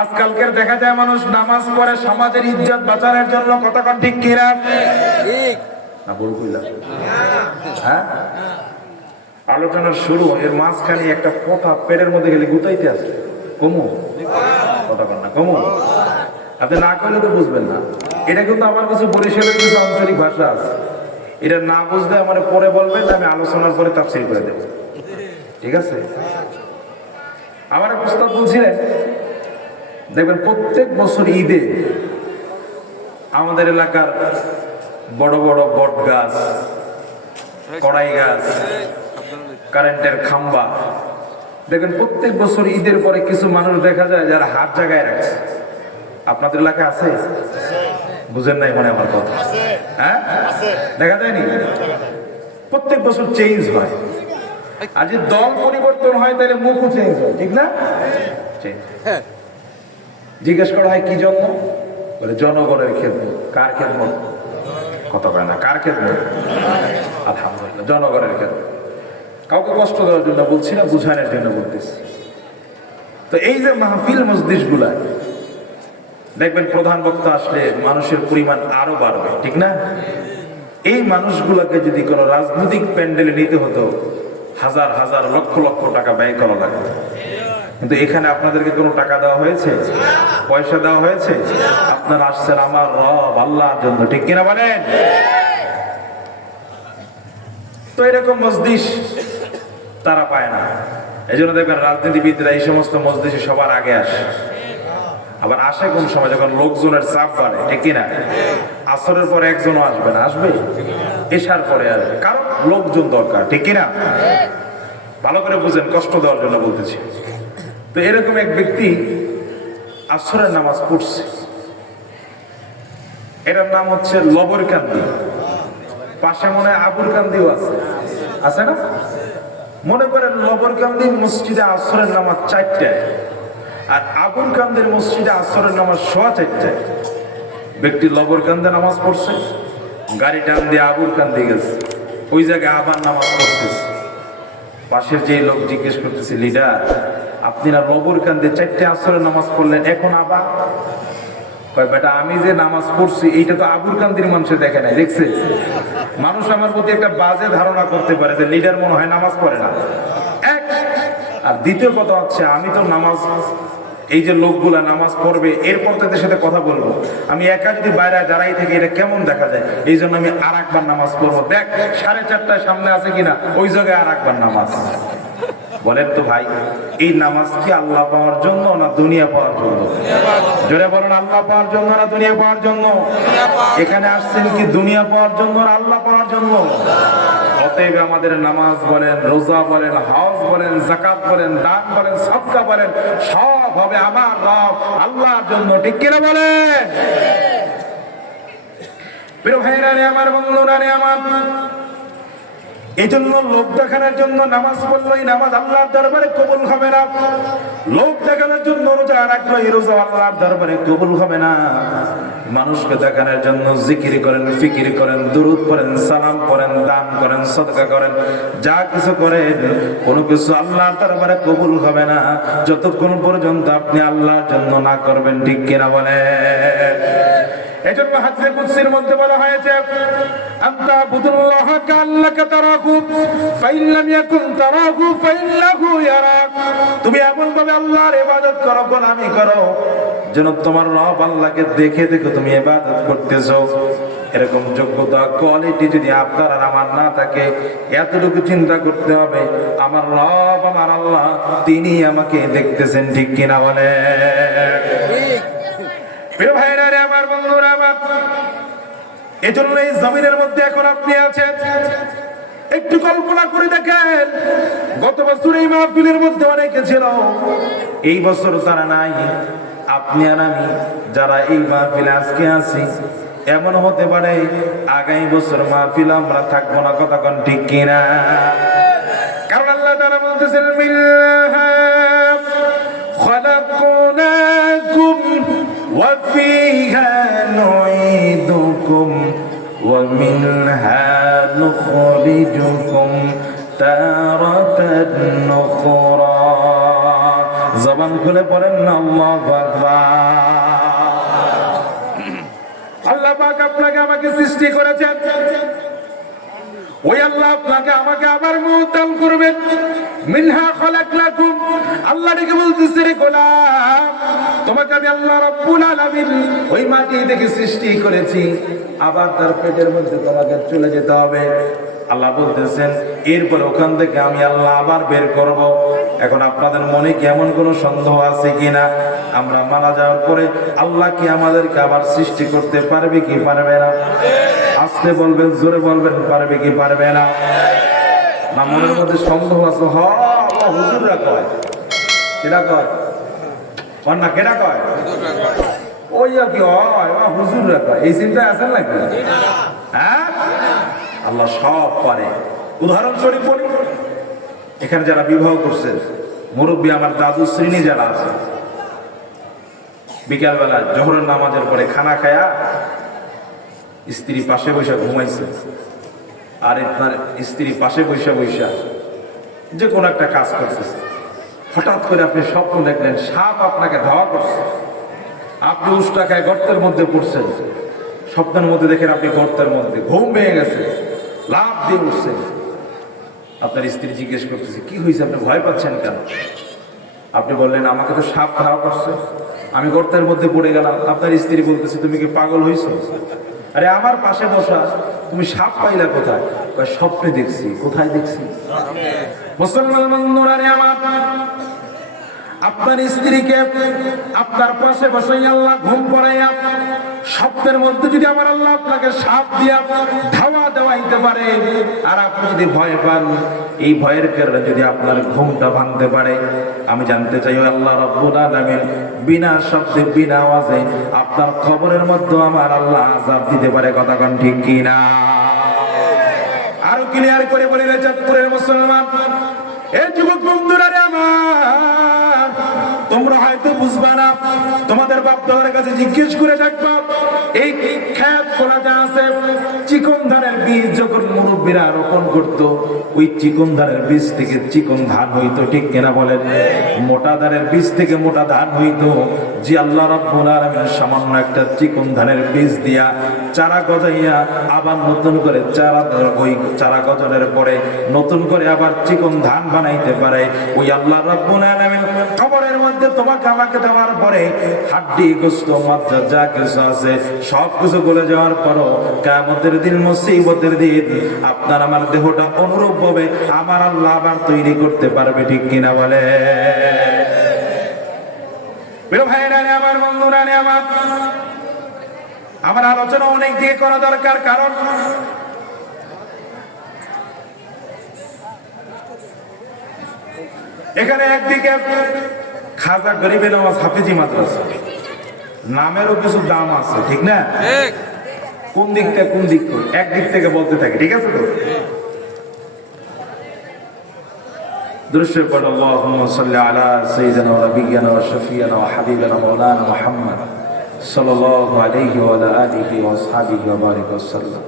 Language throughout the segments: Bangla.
আজকালকের দেখা যায় মানুষ নামাজ পড়ে সমাজের ইজ্জত বাঁচানোর জন্য, কতক্ষণ ঠিক কিনা? ঠিক না বল কইলা? হ্যাঁ, আলোচনার শুরু, এর মাঝখানে একটা কথা পেটের মধ্যে গেলে গুতাইতে আছে। কমু কতক্ষণ না কমু, আপনি না করলে তো বুঝবেন না। এটা কিন্তু আমার কিছু বরিশালের কিছু আঞ্চলিক ভাষা আছে, এটা না বুঝলে আমার পরে বলবেন, আমি আলোচনার পরে তাফসীর করে দেব, ঠিক আছে? আমার এক উস্তাদ বলছিলেন, দেখবেন প্রত্যেক বছর ঈদে আমাদের এলাকার বড় বড় বট গাছ, কড়াই গাছ, কারেন্টের খাম্বা, দেখবেন প্রত্যেক বছর ঈদের পরে কিছু মানুষ দেখা যায় যারা হাত জায়গায় রাখছে। আপনাদের এলাকায় আছে? বুঝেন নাই মনে আমার কথা? হ্যাঁ, দেখা যায়নি? প্রত্যেক বছর চেঞ্জ হয়, আর যে দল পরিবর্তন হয় তাহলে মুখও চেঞ্জ হয়, ঠিক না? জিজ্ঞেস করা হয় কি জন্য, বলে জনগণের খেদমত। কার খেদমত? কথা কয় না, কার খেদমত? আলহামদুলিল্লাহ, জনগণের খেদমত। কাউকে কষ্ট দেওয়ার জন্য বলছি না, বুঝানোর জন্য বলতেছি। তো এই যে মাহফিল মজলিস গুলা, দেখবেন প্রধান বক্তা আসলে মানুষের পরিমাণ আরো বাড়বে, ঠিক না? এই মানুষগুলাকে যদি কোনো রাজনৈতিক প্যান্ডেলে নিতে হতো, হাজার হাজার লক্ষ লক্ষ টাকা ব্যয় করা লাগবে। কিন্তু এখানে আপনাদেরকে কোনো টাকা দেওয়া হয়েছে? পয়সা দেওয়া হয়েছে? আপনারা আসছেন আমার রব আল্লাহর জন্য, ঠিক কিনা বলেন? তো এরকম মজলিস তারা পায় না। এই জন্য দেখবেন রাজনীতিবিদরা এই সমস্ত মজলিসে সবার আগে আসে। আবার আসে কোন সময়? যখন লোকজনের চাপ বাড়ে, ঠিক কিনা? আসরের পরে একজনও আসবে না, আসবে এশার পরে আসবে, কারণ লোকজন দরকার, ঠিক কিনা? ভালো করে বুঝেন, কষ্ট দেওয়ার জন্য বলতেছি। তো এরকম এক ব্যক্তি আসরের নামাজ পড়ছে, এটার নাম হচ্ছে লবরকান্দি। পাশে মনে হয় আবুর কান্দিও আছে, আছে না? মনে করেন লবরকান্দি মসজিদে আসরের নামাজ 4টায়, আর আবুল কান্দের মসজিদে আসরের নামাজ 4:15। ব্যক্তি লবরকান্দে নামাজ পড়ছে, গাড়ি টান দিয়ে আবুল কান্দি গেছে, ওই জায়গায় আবার নামাজ পড়তেছে। পাশের যে লোক জিজ্ঞেস করতেছে, লিডার আপনি না লবরকান্দে 4টে আসরের নামাজ পড়লেন, এখন আবার? কয় বেটা, আমি যে নামাজ পড়ছি এইটা তো আবুল কান্দির মানুষে দেখে নাই, দেখছে? মানুষ আমার প্রতি একটা বাজে ধারণা করতে পারে যে লিডার মনে হয় নামাজ পড়ে না। এক, আর দ্বিতীয় কথা হচ্ছে, আমি তো নামাজ, এই যে লোকগুলা নামাজ পড়বে এরপর তাদের সাথে কথা বলবো, আমি একা যদি বাইরে দাঁড়াই থেকে এটা কেমন দেখা যায়, এই জন্য আমি আর একবার নামাজ পড়বো। দেখ 4:30 সামনে আছে কিনা, ওই জায়গায় আর একবার নামাজ। বলেন তো ভাই, এই নামাজ কি আল্লাহ পাওয়ার জন্য না দুনিয়া পাওয়ার জন্য? জোরে বলেন, আল্লাহ পাওয়ার জন্য না দুনিয়া পাওয়ার জন্য? এখানে আসছেন কি দুনিয়া পাওয়ার জন্য না আল্লাহ পাওয়ার জন্য? অতএব আমাদের নামাজ বলেন, রোজা বলেন, হজ বলেন, যাকাত বলেন, দান বলেন, সদকা বলেন, সব হবে আমার রব আল্লাহর জন্য, ঠিক কিনা বলেন? প্রিয় ভাইরা রে আমার, বন্ধুরা রে আমার, এই জন্য লোক দেখানোর জন্য নামাজ পড়লেই নামাজ আল্লাহর দরবারে কবুল হবে না। লোক দেখানোর জন্য রোজা রাখলেই রোজা আল্লাহর দরবারে কবুল হবে না। মানুষকে দেখানোর জন্য জিকির করেন, ফিকির করেন, দুরূদ পড়েন, সালাম পড়েন, দান করেন, সদকা করেন, যা কিছু করেন, কোনো কিছু আল্লাহর দরবারে কবুল হবে না যতক্ষণ পর্যন্ত আপনি আল্লাহর জন্য না করবেন, ঠিক কিনা বলেন? এজন্য হাদিসে কুদসির মধ্যে বলা হয়েছে, আনতা বুদুল্লাহ কাল্লাকা তারাহু ফাইন লাম ইয়াকুন তারাহু ফাইন্নাহু ইয়ারাক। তুমি এমন ভাবে আল্লাহর ইবাদত করো, গোলামি করো, যেন তোমার রব আল্লাহকে দেখে দেখে তুমি ইবাদত করতেছো। এরকম যোগ্যতা, কোয়ালিটি যদি আপনার আর আমার না থাকে, এতটুকু চিন্তা করতে হবে, আমার রব আমার আল্লাহ, তিনি আমাকে দেখতেছেন, ঠিক কিনা বলে? প্রিয় ভাইরা রে আমার, বন্ধুরা আমার, এজন্য এই জমিনের মধ্যে এখন আপনি আছেন, একটু কল্পনা করে দেখেন, গত বছর এই মাহফিলের মধ্যে অনেকে ছিল, এই বছর তারা নাই। আপনি আর আমি যারা এই মাহফিলে আজকে আছি, এমন হতে পারে আগামী বছর মাহফিল আমরা থাকবো না, কথা কোন ঠিক কিনা? কারণ আল্লাহ তাআলা বলতেছেন, মিনহা খালাকনাকুম ওয়া ফিহা নুঈদুকুম ওয়া মিনহা নুখরিজুকুম তারাতান উখরা জবান খুলে পড়েন না আল্লাহু আকবার। আল্লাহ পাক আপনাকে আমাকে সৃষ্টি করেছেন, ওই আল্লাহ আপনাকে আমাকে আবার মওত দান করবেন। মিনহা খালাকনাকুম, আল্লাহ ডেকে বলতেছে রে গোলাম, তোমাকে আমি আল্লাহ রাব্বুল আলামিন ওই মাটি থেকে সৃষ্টি করেছি, আবার তার পেটের মধ্যে তোমাকে চলে যেতে হবে। আল্লাহ বলতেছেন এরপর ওখান থেকে আমি আল্লাহ আবার বের করব। এখন আপনাদের মনে কি এমন কোনো সন্দেহ আছে কিনা আমরা মারা যাওয়ার পরে আল্লাহ কি আমাদেরকে আবার সৃষ্টি করতে পারবে কি পারবে না? আস্তে বলবেন, জোরে বলবেন, পারবে কি পারবে না? না মনের মধ্যে সন্দেহ আছে? হুজুররা কয়, কেডা কয়? না কেডা কয়? ওই কি হয়, হুজুররা কয়। এই চিন্তায় আছেন নাকি? হ্যাঁ, আল্লাহ সব পারে। উদাহরণস্বরূপ বলি, এখানে যারা বিবাহ করছেন, মুরব্বী আমার দাদু শ্রেণী যারা আছে, বিকালবেলা জোহরের নামাজের পরে খানা খায়া স্ত্রী পাশে বসে ঘুমাইছে, আর আপনার স্ত্রী পাশে বসে বসে যে কোনো একটা কাজ করতেছে। হঠাৎ করে আপনি স্বপ্ন দেখলেন সাপ আপনাকে ধাওয়া করছে, আপনি উষ্টা খায় গর্তের মধ্যে পড়ছেন। স্বপ্নের মধ্যে দেখেন আপনি গর্তের মধ্যে, ঘুম ভেঙে গেছে, লাফ দিয়ে উঠছেন। আপনার স্ত্রী জিজ্ঞেস করতেছে কি হয়েছে, আপনি ভয় পাচ্ছেন কেন? আপনি বললেন আমাকে তো সাপ ধাওয়া করছে, আমি গর্তের মধ্যে পড়ে গেলাম। আপনার স্ত্রী বলতেছে তুমি কি পাগল হয়েছো? আরে আমার পাশে বসা, তুমি সাপ পাইলা কোথায়? স্বপ্নে দেখছি। কোথায় দেখছি? মুসলমান বন্ধুরা আমার, আপনার স্ত্রীকে আপনার পাশে বসাই আল্লাহ ঘুম পড়াইয়া স্বপ্নের মধ্যে যদি আমার আল্লাহ আপনাকে সাপ দিয়া ধাওয়া দেওয়াইতে পারে, আর আপনি যদি ভয় পান, এই ভয়ের কারণে যদি আপনার ঘুমটা ভাঙতে পারে, আমি জানতে চাই আল্লাহ রাব্বুল আলামিন বিনা শব্দে বিনা আওয়াজে আপনার কবরের মধ্যে আমার আল্লাহ আযাব দিতে পারে। কথা কোন ঠিক কিনা? আরো ক্লিয়ার করে বলি রে চাঁদপুরের মুসলমান, এই যুবক বন্ধুরা রে আমার, তোমরা হয়তো বুঝবা না, তোমাদের বাপ দাদার কাছে জিজ্ঞেস করে দেখবা, এই খেত খোলা যা আছে, চিকন ধানের বীজ যখন মুরব্বীরা রোপণ করতো, ওই চিকন ধানের বীজ থেকে চিকন ধান হইতো, ঠিক কিনা বলেন? মোটা ধানের বীজ থেকে মোটা ধান হইতো। যে আল্লাহ রাব্বুল আলামিন সামান্য একটা চিকন ধানের বীজ দিয়া চারা গজাইয়া আবার নতুন করে চারা, ওই চারা গজানোর পরে নতুন করে আবার চিকন ধান বানাইতে পারে, ওই আল্লাহ রাব্বুল আলামিন কবরের মধ্যে তোমাকে আমাকে দেওয়ার পরে হাড্ডি গোশত মাত্রা যা কিছু আছে সব কিছু গলে যাওয়ার পরও কিয়ামতের দিন, মুসিবতের দিন আপনার আমার দেহটা অনুরূপ ভাবে আমার আল্লাহ আবার তৈরি করতে পারবে, ঠিক কিনা বলে? প্রিয় ভাইরা রে আমার, বন্ধুরা রে আমার, আমার আলোচনা অনেক দিকে করা দরকার, কারণ এখানে একদিকে খাজা গরিবে নওয়াজ হাফিজি মাদ্রাসা, নামেরও কিছু দাম আছে, ঠিক না? কোন দিক থেকে কোন দিক, একদিক থেকে বলতে থাকে, ঠিক আছে তো? দৃশ্যে পড় আল্লাহুম্মা সাল্লি আলা সাইয়্যিদিনা ওয়া নাবিয়্যিনা ওয়া শাফিয়িনা ওয়া হাবিবিনা মাওলানা মুহাম্মদ সাল্লাল্লাহু আলাইহি ওয়া আলা আলিহি ওয়া আসহাবিহি ওয়া বারিক ওয়া সাল্লাম।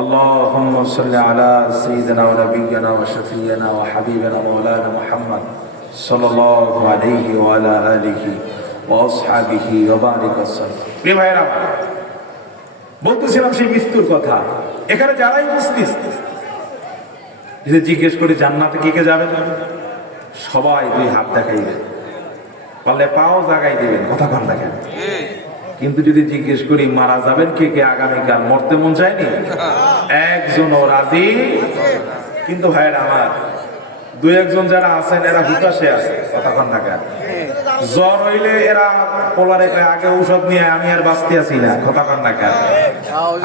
আল্লাহুম্মা সাল্লি আলা সাইয়্যিদিনা ওয়া নাবিয়্যিনা ওয়া শাফিয়িনা ওয়া হাবিবিনা মাওলানা মুহাম্মদ সাল্লাল্লাহু আলাইহি ওয়া আলা আলিহি ওয়া আসহাবিহি ওয়া বারিক ওয়া সাল্লাম। প্রিয় ভাইরা, বলতেছিলাম সেই মৃত্যুর কথা। এখানে যারাই মুসলিম, যদি জিজ্ঞেস করি জান্নাতে কে কে যাবে, সবাই দুই হাত দেখাইবে, পারলে পাও জাগাই দিবেন, কথা কন দেখেন। কিন্তু যদি জিজ্ঞেস করি মারা যাবেন কে কে আগামীকাল, মরতে মন চায়নি, একজনও রাজি। কিন্তু ভাইরা আমার, দুই একজন যারা আছেন এরা হুতাশে আছে, কথা কন দেখেন। জ্বর হইলে এরা পোলারে আগে ঔষধ নিয়ে আমি আর বাঁচতে আছি না, কথা কন দেখেন।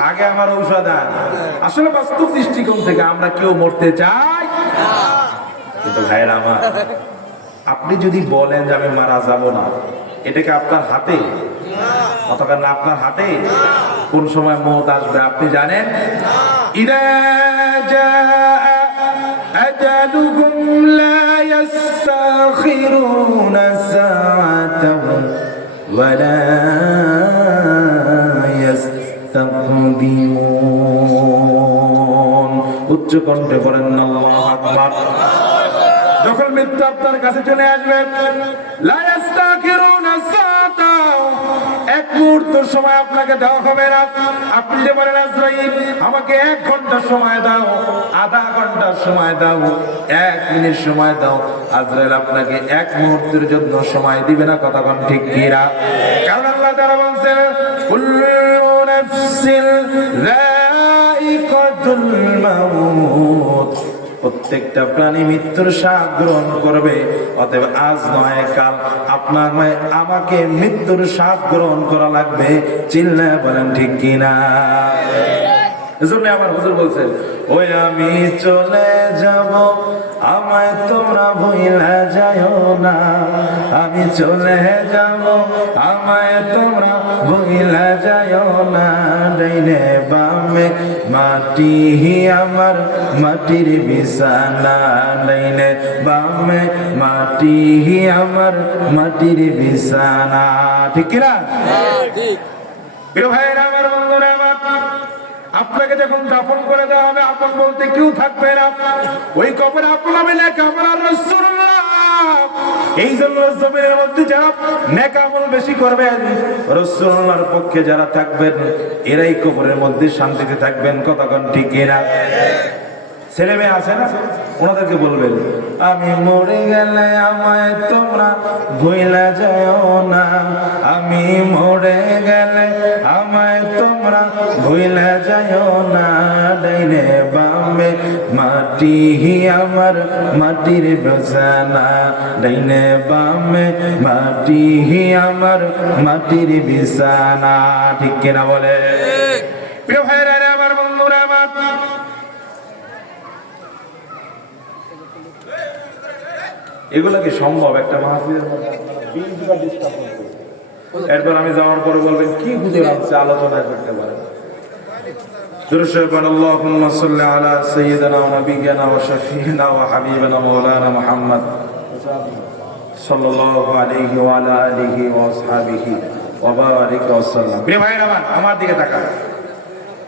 আগে আমার ঔষধ আন। আসলে বাস্তব দৃষ্টিকোণ থেকে আমরা কেউ মরতে চাই, কিন্তু ভাইরা আমার, আপনি যদি বলেন যে আমি মারা যাব না, এটাকে আপনার হাতে, অথবা না আপনার হাতে কোন সময় মওত আসবে আপনি জানেন? ইদা জাআ আজালুহুম লা ইস্তাখিরুনা সাআতান ওয়া লা ইস্তাকদিমুন। উচ্চ কণ্ঠে বলেন আল্লাহু আকবার। যখন মৃত্যু আপনার কাছে চলে আসবে, লা ইস্তাখিরুনা সাআতা, এক মুহূর্ত সময় আপনাকে দেওয়া হবে না। আপনি যে বলেন আজরাইল আমাকে 1 ঘন্টা সময় দাও, আধা ঘন্টা সময় দাও, 1 মিনিট সময় দাও, আজরাইল আপনাকে 1 মুহূর্তের জন্য সময় দিবে না। কতক্ষণ ঠিক কিরা? কারণ আল্লাহ তাআলা বলেন কুল্লু নাফসিন যায়িকাতুল মাউত, প্রত্যেকটা প্রাণী মৃত্যুর স্বাদ গ্রহণ করবে। অতএব আজ নয় কাল আপনার আমাকে মৃত্যুর স্বাদ গ্রহণ করা লাগবে। চিল্লায় বলেন ঠিক কিনা? এজন্য আমার হুজুর বলছেন, ওই আমি চলে যাব, আমায় তোমরা ভুইলা যাও না। আমি চলে যাব, আমায় তোমরা ভুইলা যাও না। ডাইনে বামে মাটি আমার মাটির বিছানা, ডাইনে বামে মাটি আমার মাটির বিছানা। ঠিক কিনা? প্রিয় ভাইয়েরা আমার, বন্ধুরা আমার, আপনাকে যখন দাফন করে দেওয়া হবে আপন বলতে কেউ থাকবে না। ওই কবরে আপন হবে লেখা আমার রাসূলুল্লাহ। এই জন্য জমিনের মধ্যে যারা নেক আমল বেশি করবেন, রাসূলুল্লাহর পক্ষে যারা থাকবেন, এরাই কবরের মধ্যে শান্তিতে থাকবেন। কতক্ষণ ঠিক কিনা? ছেলে মেয়ে আছে না, ওনাদেরকে বলবেন আমি মরে গেলে আমায় তোমরা ভুইলা যাও না। আমি মরে গেলে আমায় তোমরা ভুইলা যাও না। ডাইনে বামে মাটি আমার মাটির বিছানা, ডাইনে বামে মাটি আমার মাটির বিছানা। ঠিক কিনা বলে? প্রিয় ভাইরা আমার, বন্ধুরা আমার, এগুলা কি সম্ভব একটা মাহফিলের মধ্যে? এরপর আমি যাওয়ার পরে বলবেন কি হুজুর আছে, আলোচনা করতে পারেন। আল্লাহুম্মা সাল্লি আলা সাইয়্যিদিনা ওয়া নাবিয়িনা ওয়া শাফিঈনা ওয়া হাবিবিনা মাওলানা মুহাম্মদ সাল্লাল্লাহু আলাইহি ওয়া আলা আলিহি ওয়া আসহাবিহি ওয়া বারিক ওয়া সাল্লাম। প্রিয় ভাইরা আমার দিকে তাকান।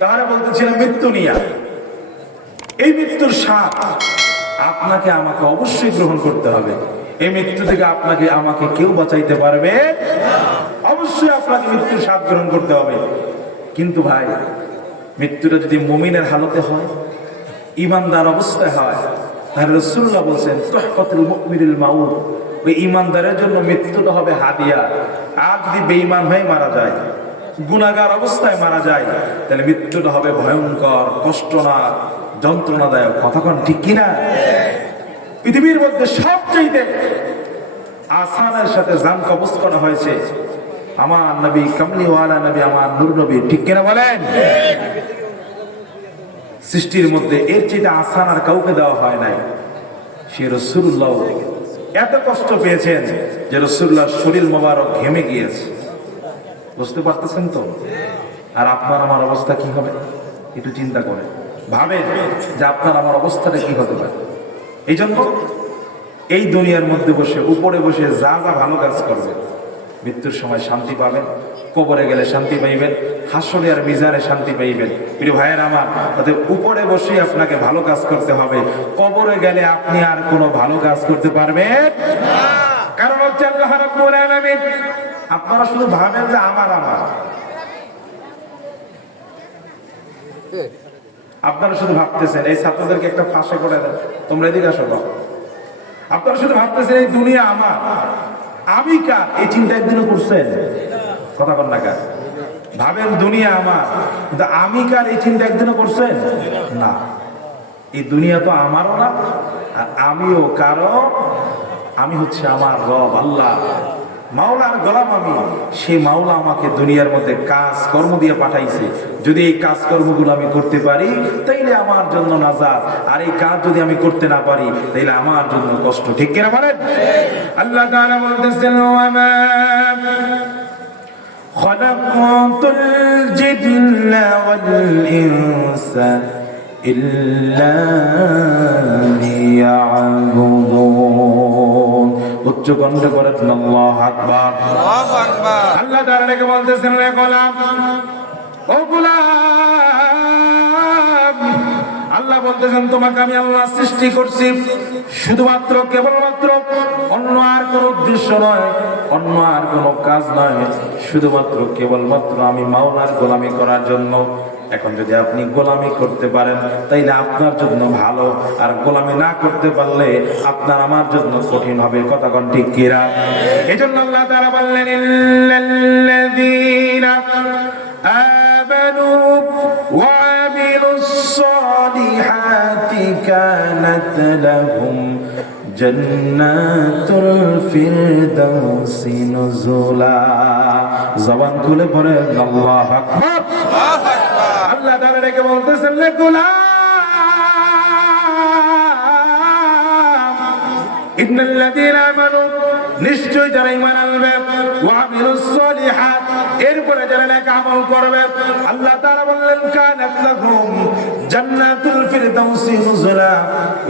তাহলে বলতেছিলাম মৃত্যু নিয়ে। এই মৃত্যুর স্বাদ আপনাকে আমাকে অবশ্যই গ্রহণ করতে হবে। এই মৃত্যু থেকে আপনাকে আমাকে কেউ বাঁচাইতে পারবে? অবশ্যই আপনাকে মৃত্যুর স্বাদ গ্রহণ করতে হবে। কিন্তু ভাই, মৃত্যুটা যদি মুমিনের হালতে হয়, ঈমানদার অবস্থায় হয়, তাহলে রাসূলুল্লাহ বলেন তুহফাতুল মুমিনিল মাউত, ওই ঈমানদারের জন্য মৃত্যুটা হবে হাদিয়া। আর যদি বেঈমান হয়ে মারা যায়, গুনাহগার অবস্থায় মারা যায়, তাহলে মৃত্যুটা হবে ভয়ঙ্কর, কষ্টনাক, যন্ত্রণাদায়ক। কতক্ষণ ঠিক কিনা? পৃথিবীর মধ্যে সবচেয়ে আসানের সাথে জান কবজ করা হয়েছে আমার নবী, কামলিওয়ালা নবী, আমার নূর নবী। ঠিক কিনা বলেন? সৃষ্টির মধ্যে এর চেয়ে আসান আর কাউকে দেওয়া হয় নাই। সে রাসূলুল্লাহ এত কষ্ট পেয়েছেন যে রাসূলুল্লাহর শরীর মোবারক ঘেমে গিয়েছে। বুঝতে পারতেছেন তো? আর আপনার আমার অবস্থা কি হবে একটু চিন্তা করে ভাবেন যে আপনার আমার অবস্থাটা কি হতে পারে। এই জন্য এই দুনিয়ার মধ্যে বসে, উপরে বসে যা যা ভালো কাজ করবেন, মৃত্যুর সময় শান্তি পাবেন, কবরে গেলে শান্তি পাইবেন, হাসরে আর মিজানে শান্তি পাইবেন। প্রিয় ভাইয়ের আমার, তাতে উপরে বসে আপনাকে ভালো কাজ করতে হবে। কবরে গেলে আপনি আর কোনো ভালো কাজ করতে পারবেন না। কারণ হচ্ছে আল্লাহ রাব্বুল আলামিন। আপনারা শুধু ভাবেন যে আমার আপনারা শুধু ভাবতেছেন, এই ছাত্রদেরকে একটা ফাঁসে করে দেন, তোমরা এদিকে আসো। আপনারা শুধু ভাবতেছেন এই দুনিয়া আমার, আমি কার, এই চিন্তা একদিনও করছেন? কথা বল না কার? ভাবেন দুনিয়া আমার, কিন্তু আমি কার, এই চিন্তা একদিনও করছেন না। এই দুনিয়া তো আমারও না, আর আমিও কারো। আমি হচ্ছে আমার রব আল্লাহ, মাওলার গোলাম আমি। সেই মাওলা আমাকে দুনিয়ার মধ্যে কাজ কর্ম দিয়ে পাঠাইছে। যদি এই কাজ কর্মগুলো আমি করতে পারি তাইলে আমার জন্য নাজাত, আর এই কাজ যদি আমি করতে না পারি তাইলে আমার জন্য কষ্ট। ঠিক কিনা বলেন? আল্লাহ তাআলা বলতেছেন ওয়ামা খালাকাতুল জিন্না ওয়াল ইনসা ইল্লা লিয়াবুদুন। উচ্চ কণ্ঠে করেন আল্লাহু আকবার। আল্লাহ তাআলা বলতেছেন রে গোলাম, ও গোলাম, আল্লাহ বলতেছেন তোমাকে আমি আল্লাহ সৃষ্টি করছি শুধুমাত্র কেবলমাত্র, অন্য আর কোনো উদ্দেশ্য নয়, অন্য আর কোনো কাজ নয়, শুধুমাত্র কেবলমাত্র আমি মাওলার গোলামি করার জন্য। এখন যদি আপনি গোলামি করতে পারেন তাইলে আপনার জন্য ভালো, আর গোলামি না করতে পারলে আপনার আমার জন্য কঠিন হবে। কথা কোন ঠিক কিনা? এজন্য আল্লাহ তাআলা বললেন ইল্লাল্লাযীনা আমানু ওয়া আমিলুস সালিহাতি কানাত লাহুম জান্নাতুল ফিরদাউসি নুজুলা। জবান খুলে পড়েন আল্লাহু আকবার। আল্লাহ তাআলা ডেকে বলতেছেন লে গোলাম ইন্নাল্লাযীনা আমানু, নিশ্চয় যারা ঈমান আনবে, ওয়া আমিলুস সালিহাত, এরপরে যারা নেক আমল করবে, আল্লাহ তাআলা বললেন কানাত লাহুম জান্নাতুল ফিরদাউসি নুজুলা।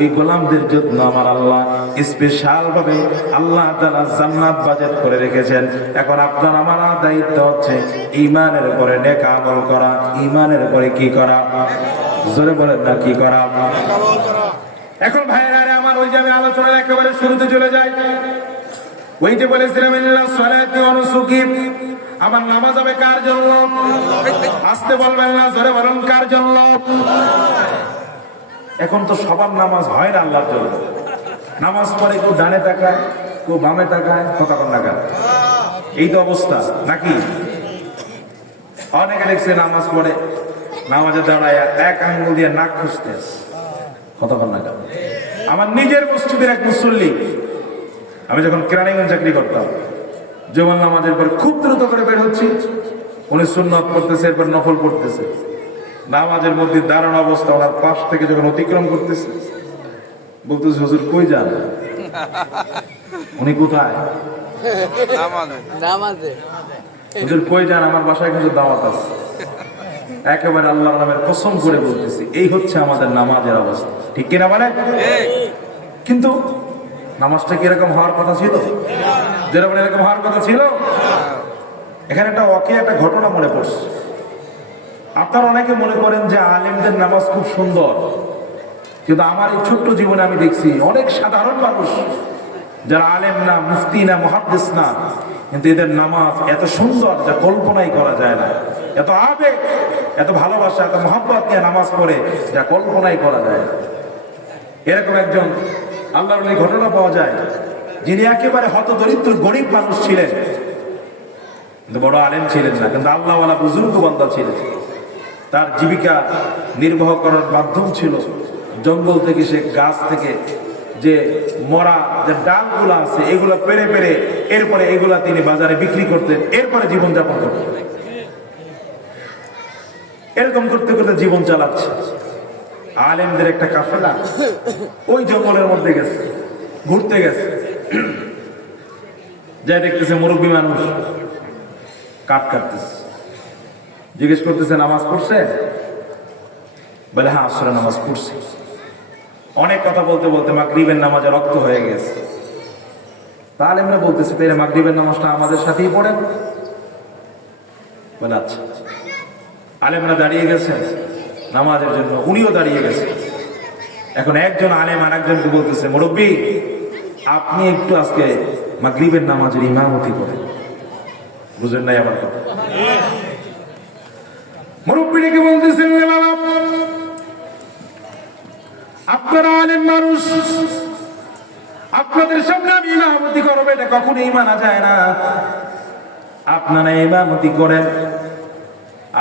এই গোলামদের জন্য আমার আল্লাহ স্পেশাল ভাবে আল্লাহ তাআলা জান্নাত বাজেট করে রেখেছেন। এখন আপনার আমার দায়িত্ব হচ্ছে ঈমানের উপরে নেক আমল করা। ঈমানের উপরে কি করা? জোরে বলেন না, কি করা? এখন ভাইরা আমার, ওই যে আমি আলোচনার একেবারে শুরুতে চলে যাই, ওই যে বলেছিলাম ইন্নাস সালাতি ওয়া নুসুকি, আমার নামাজ হবে কার জন্য? আসতে বলবেন না, জোরে বলুন কার জন্য? এখন তো সবার নামাজ হয় না আল্লাহর জন্য। নামাজ পড়ে কেউ ডানে তাকায়, কেউ বামে তাকায়, কথা কন না। এই তো অবস্থা নাকি? অনেকে দেখছে নামাজ পড়ে, নামাজে দাঁড়ায় এক আঙ্গুল দিয়ে নাক খুঁজতেছে, কথা কন না। আমার নিজের মসজিদের এক মুসল্লি, আমি যখন কেরানীগঞ্জ চাকরি করতাম, জুমার নামাজের পর খুব দ্রুত করে বের হচ্ছি, উনি সুন্নত পড়তেছে, এরপর নফল পড়তেছে। নামাজের মধ্যে দাঁড়ানো অবস্থা, ওনার পাশ থেকে যখন অতিক্রম করতেছে, বলতেছে হুজুর কই যান? উনি কোথায়? হুজুর কই যান? আমার বাসায় কিন্তু দাওয়াত আছে। একেবারে আল্লাহর নামের কসম করে বলতেছি, এই হচ্ছে আমাদের নামাজের অবস্থা, ঠিক কিনা বলে? কিন্তু নামাজটা কি এরকম হওয়ার কথা ছিল? যেরকম এরকম হওয়ার কথা ছিল? এখানে একটা ঘটনা মনে পড়ছে। আপনারা অনেকে মনে করেন যে আলেমদের নামাজ খুব সুন্দর, কিন্তু আমার এই ছোট্ট জীবনে আমি দেখছি অনেক সাধারণ মানুষ যারা আলেম না, মুফতি না, মুহাদ্দিস না, কিন্তু এদের নামাজ এত সুন্দর যা কল্পনাই করা যায় না। এত আবেগ, এত ভালোবাসা, এত মহব্বত নিয়ে নামাজ পড়ে যা কল্পনাই করা যায় না। এরকম একজন আল্লাহর এই ঘটনা পাওয়া যায়, যিনি একেবারে হতদরিদ্র গরিব মানুষ ছিলেন, কিন্তু বড় আলেম ছিলেন না, কিন্তু আল্লাহওয়ালা বুজুর্গ বান্দা ছিলেন। তার জীবিকা নির্বাহ করার মাধ্যম ছিল জঙ্গল থেকে, সে গাছ থেকে যে মরা যে ডালগুলো আছে এগুলো পেরে পেরে এরপরে এগুলা তিনি বাজারে বিক্রি করতেন, এরপরে জীবনযাপন করতেন। এরকম করতে করতে জীবন চালাচ্ছে। আলেমদের একটা কাফেলা ওই জঙ্গলের মধ্যে গেছে, ঘুরতে গেছে, যাই দেখতেছে মুরব্বী মানুষ কাঠ কাটতেছে। জিজ্ঞেস করতেছে নামাজ পড়ছে? বলে হ্যাঁ আসরে নামাজ পড়ছে। অনেক কথা বলতে বলতে মাগরিবের নামাজে রক্ত হয়ে গেছে। তাহলে আমরা বলতেছি তাইলে মাগরিবের নামাজটা আমাদের সাথেই পড়েন। বলে আচ্ছা। আলেমরা দাঁড়িয়ে গেছেন নামাজের জন্য, উনিও দাঁড়িয়ে গেছেন। এখন একজন আলেম আর একজনকে বলতেছে মুরব্বী আপনি একটু আজকে মাগরিবের নামাজের ইমামতি করেন। বুঝেন নাই আমার কথা? মুরব্বীকে বলতেছেন বাবা আপনারা আলেম মানুষ, আপনাদের সামনে আমি ইমামতি করবো, এটা কখনোই মানা যায় না। আপনারা ইমামতি করেন।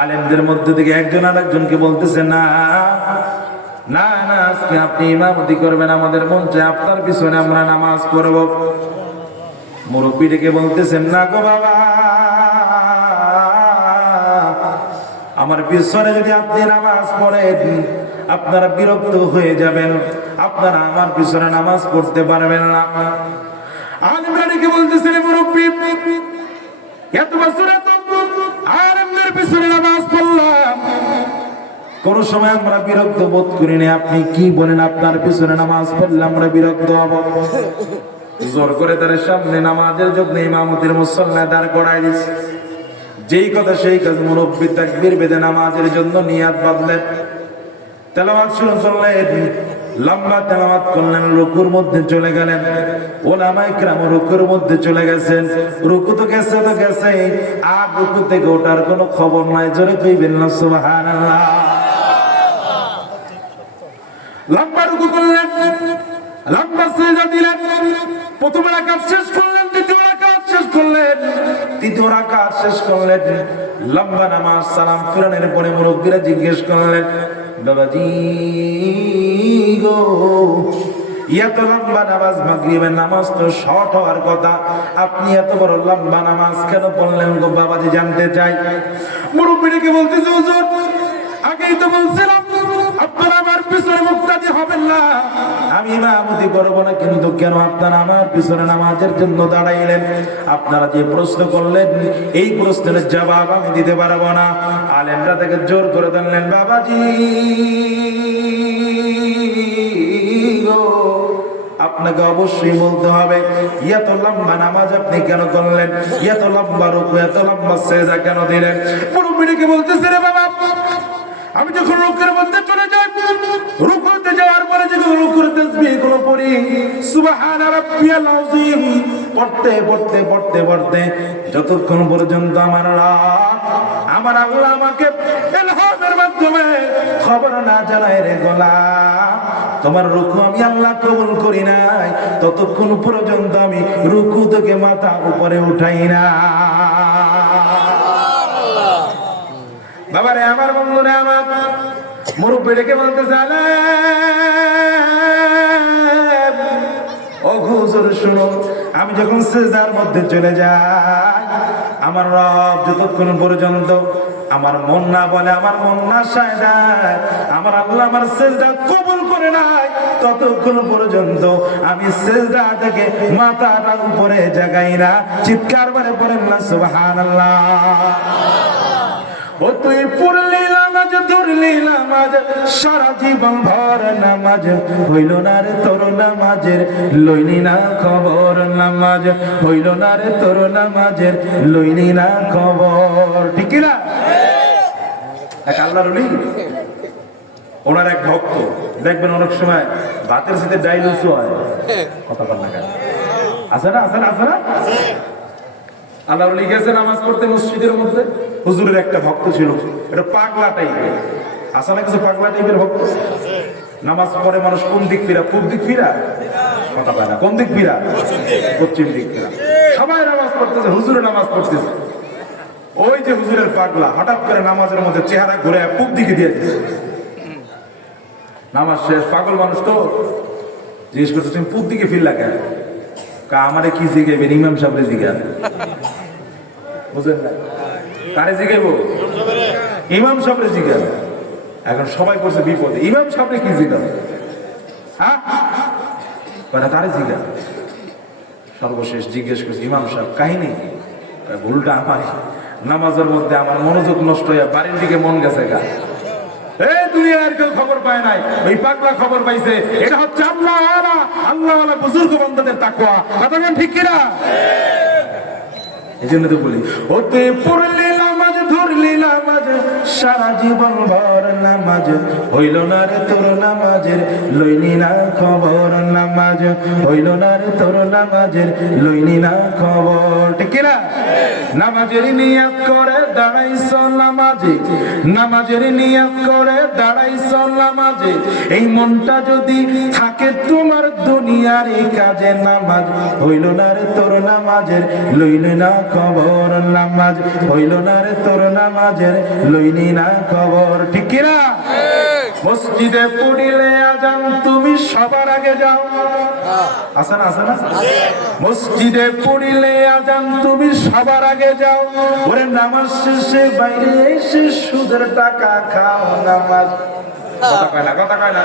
আলেমদের মধ্যে থেকে একজন আর একজনকে বলতেছে না না না, আজকে আপনি ইমামতি করবেন, আমাদের মন চায় আপনার পিছনে আমরা নামাজ পড়ব। মুরব্বী ডেকে বলতেছেন না গো বাবা, আমার পিছনে যদি আপনি নামাজ পড়েন আপনারা বিরক্ত হয়ে যাবেন, আপনারা আমার পিছনে নামাজ পড়তে পারবেন না। আলেমরা ডেকে বলতেছেন মুরব্বী এত বছর এত আলেমদের পিছনে নামাজ পড়লাম, কোন সময় আমরা বিরক্ত বোধ করিনি, আপনি কি বলেন আপনার পিছনে নামাজ পড়লে আমরা বিরক্ত হব? জোর করে তার সামনে নামাজের জন্য ইমামতির মুসল্লা দাঁড় করায় দিচ্ছে। যেই কথা সেই কাজ, মুরব্বী তাকবীর বেঁধে নামাজের জন্য নিয়াত বাঁধলেন। তেলাওয়াত শুরু করলেন, লম্বা তেলাওয়াত করলেন, রুকুর মধ্যে চলে গেলেন। ওলামায়ে কেরাম রুকুর মধ্যে চলে গেছেন। রুকু তো গেছে, আর রুকু থেকে ওঠার কোনো খবর নাই। জোরে কইবেন না সুবহানাল্লাহ। লম্বা রুকু করলেন, লম্বা সিজদা দিলেন। প্রথম রাকাত শেষ করলেন, দ্বিতীয় রাকাত শেষ করলেন, তৃতীয় রাকাত শেষ করলেন। লম্বা নামাজ সালাম ফিরানোর পরে মুরব্বিরা জিজ্ঞেস করলেন, বাবাজি গো, এত লম্বা নামাজ, মাগরিবের নামাজ তো শর্ট হওয়ার কথা, আপনি এত বড় লম্বা নামাজ কেন পড়লেন গো বাবাজি, জানতে চাই। মুরব্বিকে বলতেছে, হুজুর আগেই তো বলছিলাম আপনারা আমার পিছনে মুক্তাদি হবেন না, আমি ইমামতি করব না, কিন্তু কেন আপনারা আমার পিছনে নামাজের জন্য দাঁড়াইলেন? আপনারা যে প্রশ্ন করলেন এই প্রশ্নের জবাব আমি দিতে পারবো না। আলেমরা তাকে জোর করে ধরলেন, বাবাজি গো, আপনাকে অবশ্যই বলতে হবে এত লম্বা নামাজ আপনি কেন করলেন, এত লম্বা রুকু, এত লম্বা সেজদা কেন দিলেন? মুরব্বিকে বলতেছে, রে বাবা, আমি যখন রুকুর মধ্যে চলে যাই, রুকুতে যাওয়ার পরে যখন রুকুর তাসবিহ গুলো পড়ি, সুবহান রাব্বিয়াল আযীম পড়তে পড়তে পড়তে পড়তে যতক্ষণ পর্যন্ত আমার আল্লাহ আমাকে ইলহামের মাধ্যমে খবর না জানায়, রে গোলাম তোমার রুকু আমি আল্লাহ কবুল করি নাই, ততক্ষণ পর্যন্ত আমি রুকু থেকে মাথা উপরে উঠাই না। বাবারে আমার, বন্ধুরে আমার, মুরব্বি ডেকে বলতেছে, ও হুজুর শুনো, আমি যখন সিজদার মধ্যে চলে যাই, আমার রব যতক্ষণ পর্যন্ত আমার মন না বলে, আমার মন না চায়, আমার আল্লাহ আমার সিজদা কবুল করে নাই, ততক্ষণ পর্যন্ত আমি সিজদা থেকে মাথাটা উপরে জাগাই না। চিৎকার করে পড়েন না সুবহানাল্লাহ। ও তুই পড়লি নামাজ, ধরলি নামাজ, সারা জীবন ভর নামাজ, হইল না রে তোর নামাজের, লইলি না খবর, নামাজ হইল না রে তোর নামাজের, লইলি না খবর। ঠিক না? এক আল্লাহর ওলি, ওনার এক ভক্ত, দেখবেন অনেক সময় ভাতের সাথে ডাইল উঁচু হয়, কথা বল না কেন, আছে না, আছে না, আছে না? আল্লাহ ওলি গেছে নামাজ পড়তে মসজিদের মধ্যে, হুজুরের একটা ভক্ত ছিল, এটা পাগলা টাইপের, আসা না কিছু পাগলা টাইপের ভক্ত। নামাজ পড়ে মানুষ কোন দিক ফিরা, পূব দিক ফিরা, কথা পায় না, কোন দিক ফিরা, পশ্চিম দিক ফিরা, সবাই নামাজ পড়তেছে, হুজুরে নামাজ পড়তেছে। ওই যে হুজুরের পাগলা হঠাৎ করে নামাজের মধ্যে চেহারা ঘুরে পূব দিকে দিয়ে দিচ্ছে। নামাজ শেষ, পাগল মানুষ তো জিজ্ঞেস করতে, তুমি পূব দিকে ফিরলা কেন? আমারে কি জিগাইবেন, ইমাম সাহেবের জিগান, বুঝলেন না? কারে জিগাইব? ইমাম সাহেবের জিগান। এখন সবাই করছে বিপদে, ইমাম সাহেব কি জিগান, হ্যাঁ তারে জিগান। সর্বশেষ জিজ্ঞেস করছে, ইমাম সাহেব কাহিনী, ভুলটা আমার, নামাজের মধ্যে আমার মনোযোগ নষ্ট হয়ে বাড়ির দিকে মন গেছে গা। এই দুনিয়ার কেউ খবর পায় নাই, ওই পাগলা খবর পাইছে। এটা হচ্ছে আল্লাহওয়ালা বুজুর্গ বান্দাদের তাকওয়া। কথা বলেন ঠিক কিনা? এই জন্য তো বলি, ওতে পড়লি নামাজ, ধরলি নামাজ, সারা জীবন ভর নামাজ, হইল না রে তোর নামাজের, লইলি না খবর, নামাজ হইল না রে তোর নামাজের, লইলি না খবর। ঠিক কিনা? নামাজের নিয়াত করে দাঁড়াইছ নামাজে, নামাজের নিয়াত করে দাঁড়াইছ নামাজে, এই মনটা যদি থাকে তোমার দুনিয়ার এই কাজে, নামাজ হইল না রে তোর নামাজের, লইল না খবর, নামাজ হইল না রে তোর নামাজের, লইলি না খবর। ঠিক কিনা? মসজিদে পড়িলে আজান তুমি সবার আগে যাও, আছে না, আছে না? মসজিদে পড়িলে আজান তুমি সবার আগে যাও, ওরে নামাজ শেষে বাইরে এসে সুদের টাকা খাও, নামাজ, কথা কয় না, কথা কয় না,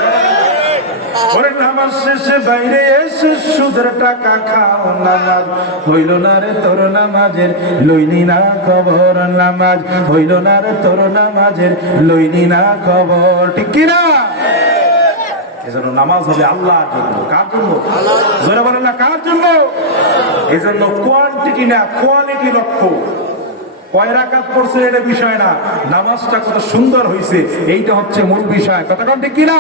ওরে নামাজ শেষে বাইরে এসে সুদের টাকা খাও, নামাজ হইল না রে তোর নামাজের, লইলি না খবর, নামাজ হইল না রে তোর নামাজের, লইলি না খবর। ঠিক কিনা? এজন্য নামাজ হবে আল্লাহর জন্য। কার জন্য? জোরে বলেন না, কার জন্য? এজন্য কোয়ান্টিটি না, কোয়ালিটি লক্ষ্য। কয় রাকাত পড়ছে এটা বিষয় না, নামাজটা কত সুন্দর হয়েছে এইটা হচ্ছে মূল বিষয়। কথা কোন ঠিক কিনা?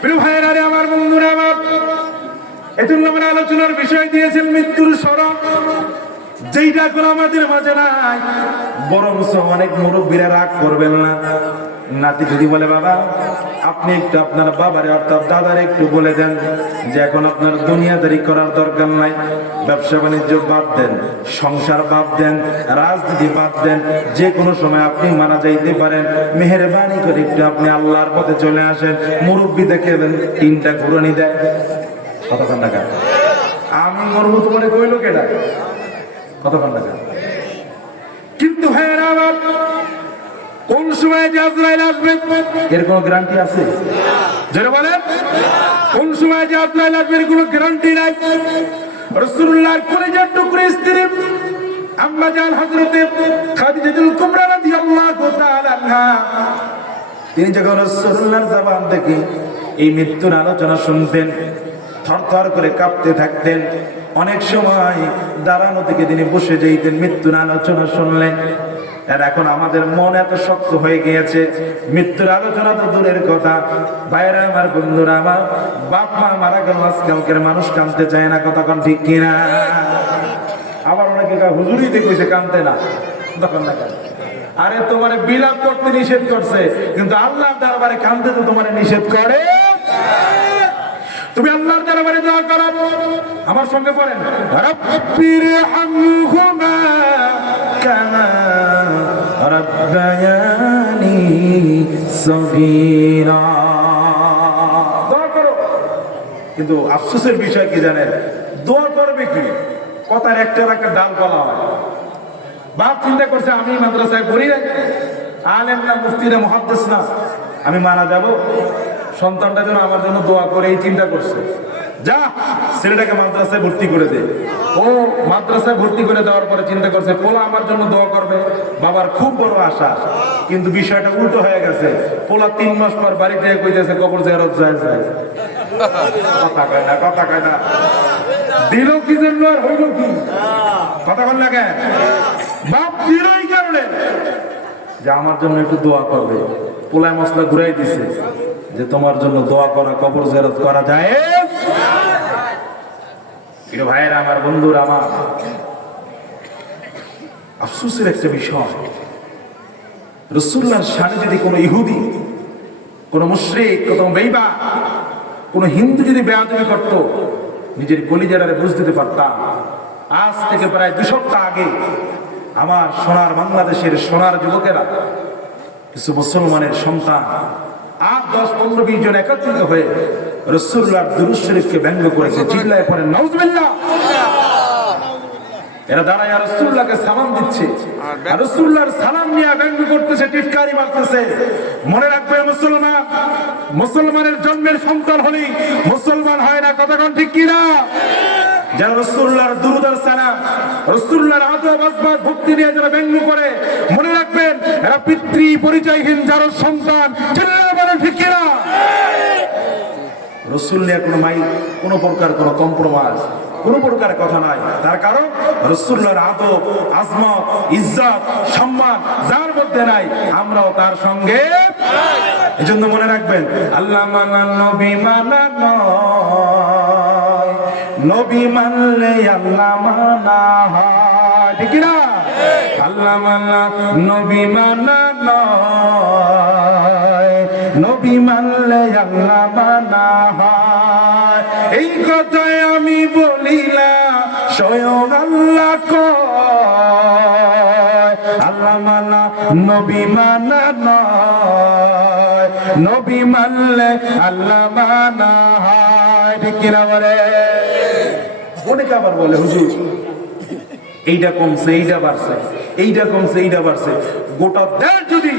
প্রিয় ভাইয়েরা রে, আমার বন্ধুরা আমার, এজন্য আমরা আলোচনার বিষয় দিয়েছেন মৃত্যুর স্মরণ, যেইটা এখন আমাদের মাঝে নাই। বরং অনেক মুরব্বীরা রাগ করবেন না, নাতি যদি বলে বাবা আপনি একটু আপনার বাবারে অর্থাৎ দাদারে একটু বলে দেন যে এখন আপনার দুনিয়াদারি করার দরকার নাই, ব্যবসা বাণিজ্য বাদ দেন, সংসার বাদ দেন, রাজনীতি বাদ দেন, যে কোনো সময় আপনি মারা যাইতে পারেন, মেহেরবানি করে একটু আপনি আল্লাহর পথে চলে আসেন। মুরব্বী দেখে 3টা ঘুরানি দেয়, কতক্ষণ টাকা আমি মরবো তোমারে কইল কেডা, কতক্ষণ টাকা। কিন্তু ভাইয়েরা আমার, কোন সময় যে আজরাইল আসবে এর কোনো গ্যারান্টি আছে? যারা বলেন কোন সময় যে আজরাইল আসবে এর কোনো গ্যারান্টি নাই। রাসূলুল্লাহর কলিজার টুকরা স্ত্রী আম্মা জান হযরতে খাদিজাতুল কুবরা রাদিয়াল্লাহু তাআলা আনহা, তিনি যখন রাসূলুল্লাহর জবান থেকে এই মৃত্যুর আলোচনা শুনতেন থরথর করে কাঁপতে থাকতেন। অনেক সময় দাঁড়ানো থেকে তিনি বসে যাইতেন মৃত্যুর আলোচনা শুনলেন। আর এখন আমাদের মন এত শক্ত হয়ে গিয়েছে, মৃত্যুর আলোচনা তো দূরের কথা। ভাইরা আমার, বন্ধুরা আমার, বাপ মা মারা গেল আজকালকের মানুষ কাঁদতে চায় না, কথা কোন ঠিক কিনা? আবার অনেকে হুজুরই দেখেছে কাঁদতে না, তখন না কেন? আরে তোমার বিলাপ করতে নিষেধ করছে, কিন্তু আল্লাহর দরবারে কাঁদতে তো তোমার নিষেধ করে। তুমি আল্লাহর দরবারে দোয়া করো, আমার সঙ্গে পড়েন রব্বির হামহুমা কামা রাব্বায়ানি সগীরা, দোয়া করো। কিন্তু আফসোসের বিষয় কি জানেন, দোয়া করবে কি কথার একটা ডাল বলা হয়। বাপ চিন্তা করছে আমি মাদ্রাসায় পড়ি না, আলেম না, মুফতি না, মুহাদ্দিস না, আমি মারা যাব, সন্তানটা যেন আমার জন্য দোয়া করে, এই চিন্তা করছে। যা ছেলেটাকে মাদ্রাসায় ভর্তি করে দে। ও মাদ্রাসায় ভর্তি করে দেওয়ার পরে চিন্তা করছে পোলা আমার জন্য দোয়া করবে, বাবার খুব বড় আশা। কিন্তু বিষয়টা উল্টো হয়ে গেছে, পোলা 3 মাস পর বাড়ি থেকে কইতেছে কবর জিয়ারত যায় যায়। কথা কয় না, কথা কয় না, দিল কি জন্য আর হইল কি, কথা বল না কেন? বাপ দিল এই কারণে যে আমার জন্য একটু দোয়া করবে। পোলায় মশলা ঘুরাই দিছে যে তোমার জন্য দোয়া করা, কবর জিয়ারত করা যায়। প্রিয় ভাইয়েরা আমার, বন্ধুরা আমার, আফসোসের একটা বিষয়, রাসূলুল্লাহর শানে যদি কোনো ইহুদি, কোন মুশরিক, কোন বেঈমান, কোন হিন্দু যদি বেয়াদবি করত, নিজের কলিজারে বুঝ দিতে পারতাম। আজ থেকে প্রায় 2 সপ্তাহ আগে আমার সোনার বাংলাদেশের সোনার যুবকেরা, কিছু মুসলমানের সন্তান 8, 10, 15, 20 জন একত্রিত হয়ে রাসূলুল্লাহর দুরূদ শরীফকে ব্যঙ্গ করেছে। চিল্লায় পড়ে নাউজুবিল্লাহ। এরা দাঁড়ায় রাসূলুল্লাহকে সালাম দিচ্ছে, আর রাসূলুল্লাহর সালাম নিয়ে ব্যঙ্গ করতেছে, টিটকারি মারতেছে। মনে রাখবে মুসলমান, মুসলমানের জন্মের সন্তান হলেই মুসলমান হয় না, কথা কোন ঠিক কিনা? যারা রাসূলুল্লাহর দুরূদ আর সালাম, রাসূলুল্লাহর আদব আসবাব ভক্তি নিয়ে যারা ব্যঙ্গ করে, মনে রাখবেন এরা পিতৃ পরিচয়হীন যারা সন্তান। চিল্লায় বলেন ঠিক কিনা? রাসূল নিয়ে কোনো প্রকার কোনো কম্প্রোমাইজ, কোনো প্রকার কথা নাই। তার কারণ রাসূলুল্লাহর আদব, আজমত, ইজ্জত, সম্মান যার মধ্যে নাই, আমরাও তার সঙ্গে। এজন্য মনে রাখবেন, আল্লাহ মানা নবী মানা নয়, নবী মানলে আল্লাহ মানা হয়, ঠিক না? আল্লাহ মানা নবী মানা নয়, নবী মানলে আল্লাহ মানা হয়। এই কথায় আমি বলিলাম স্বয়ং আল্লাহ কয়, আল্লাহ মানা নবী মানা নয়, নবী মানলে আল্লাহ মানা হয়, ঠিক কিনা বলে? অনেকে আবার বলে হুজুর এইটা কমছে, এইটা বাড়ছে, এইটা কমছে, এইটা বাড়ছে। গোটা দেশ যদি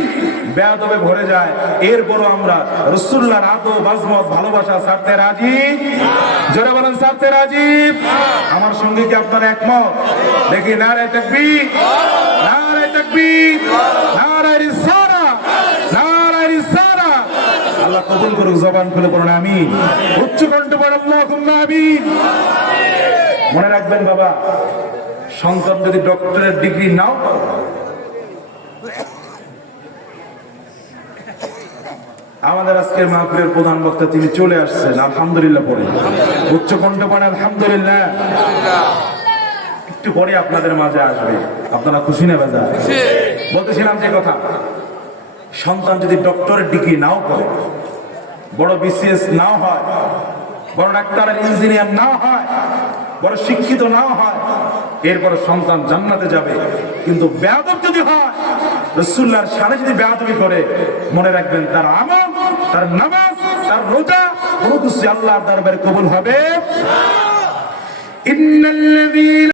বেয়াদবে ভরে যায়, এরপরও আমরা রাসূলুল্লাহর আদব, আজমত, ভালোবাসা ছাড়তে রাজি। জোরে বলেন ছাড়তে রাজি। আমার সঙ্গে কি আপনারা একমত? দেখি নারে তাকবীর, নারে তাকবীর, নারে রিসালাত, নারে রিসালাত। আল্লাহ কবুল করুক, জবান খুলে পড়ুন আমিন, উচ্চ কণ্ঠে পড়ুন আল্লাহুম্মা আমিন। মনে রাখবেন বাবা, সন্তান যদি ডক্টরের ডিগ্রি নাও পায়, আমাদের আজকের মাহফিলের প্রধান বক্তা তিনি চলে আসছেন, আলহামদুলিল্লাহ পড়ে উচ্চ কণ্ঠ পড়ে আলহামদুলিল্লাহ। একটু পরে আপনাদের মাঝে আসবে, আপনারা খুশি না বাজা? বলতেছিলাম যে কথা, সন্তান যদি ডক্টরের ডিগ্রি নাও করে, বড় বিসিএস নাও হয়, বড় ডাক্তারের ইঞ্জিনিয়ার নাও হয়, বড় শিক্ষিত নাও হয়, এরপর সন্তান জান্নাতে যাবে। কিন্তু বেয়াদব যদি হয়, রাসূলুল্লাহর শানে যদি বেয়াদবি করে, মনে রাখবেন তার আমল, তার নামাজ, তার রোজা কোনো কিছু আল্লাহর দরবারে কবুল হবে। ইন্নাল্লাযীনা